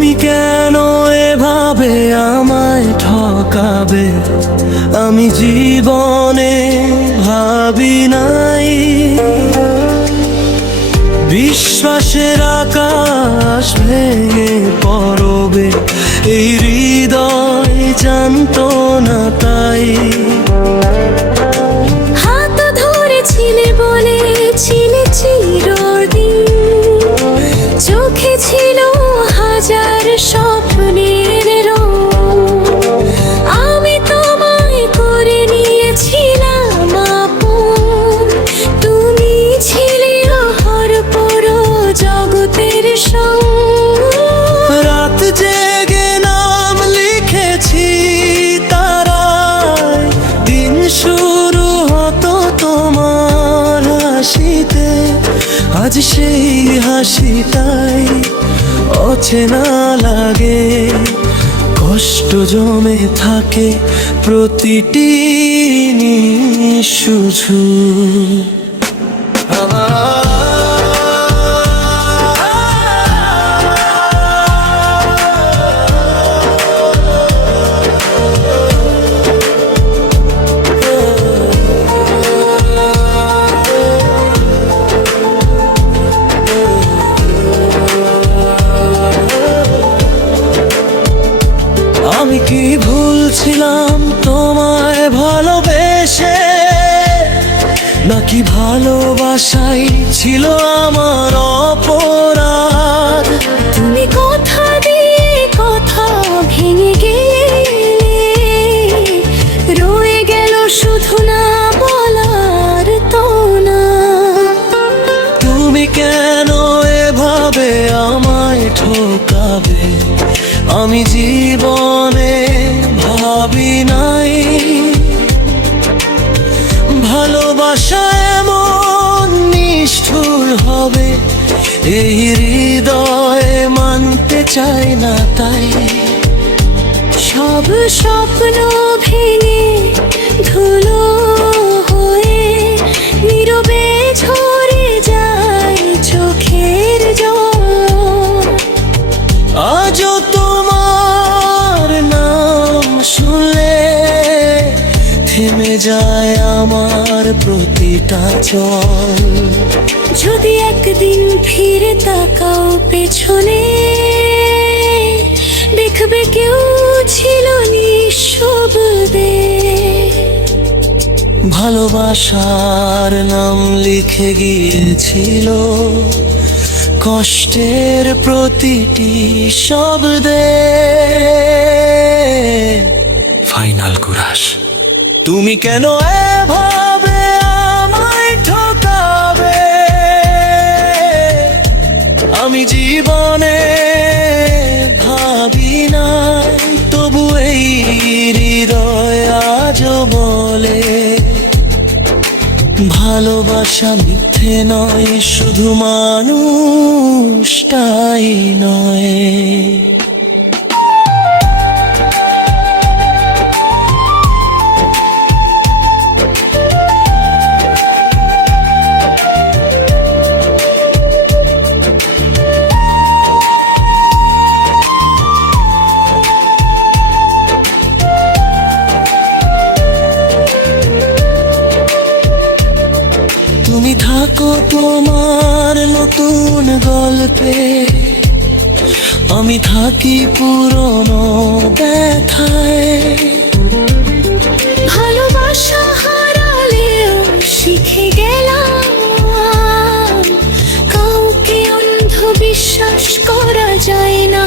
তুমি কেন এভাবে আমায় ঠকাবে? আমি জীবনে ভাবি নাই বিশ্বাসের আকাশ ভেঙে পড়বে, এই হৃদয় জানতো না তাই। হাত ধরেছিলে বলেছিলে চিরদিন, চোখে ছিল হাজার স্বপ্নের রং। আমি তোমায় করে নিয়েছিলাম আপন, তুমি ছিলে অহরপর জগতের সঙ্গ। রাত জেগে নাম লিখেছি তারায়, দিন শুরু হতো তোমার হাসিতে। আজ সেই হাসিটাই অচেনা লাগে, কষ্ট জমে থাকে প্রতিটি নিঃশুঝু। আমি কি ভুলছিলাম তোমায় ভালোবেসে, নাকি ভালোবাসাই ছিল আমার অপরাধ? তুমি কথা দিয়ে কথা ভেঙে গেলে, রয়ে গেল শুধু না বলার তো না। তুমি কেন এভাবে আমায় ঠকাবে? আমি জীবনে ভাবি নাই ভালোবাসা এমন নিষ্ঠুর হবে, এই হৃদয় মানতে চায় না তাই। সব স্বপ্ন ভেঙে ধুলো হয়ে নীরবে ঝরে যায় চোখের জল। আজও তোমার নাম শুনলে থেমে যায় আমার প্রতিটা চল। যদি একদিন ফিরে তাকাও পেছনে, দেখবে কেউ ছিল নিঃশব্দে। ভালোবাসার নাম লিখে গিয়েছিল কষ্টের প্রতিটি শব্দে। Final Kurash. তুমি কেন এভাবে আমায় ঠকাবে? আমি জীবনে ভাবি নাই, তবু এই হৃদয় আজও বলে ভালোবাসা মিথ্যে নয়, শুধু মানুষটাই নয়। তুমি থাকো তোমার নতুন গল্পে, আমি থাকি পুরনো ব্যথায়। ভালোবাসা হারালেও শিখে গেলাম, কাউকে অন্ধ বিশ্বাস করা যায় না।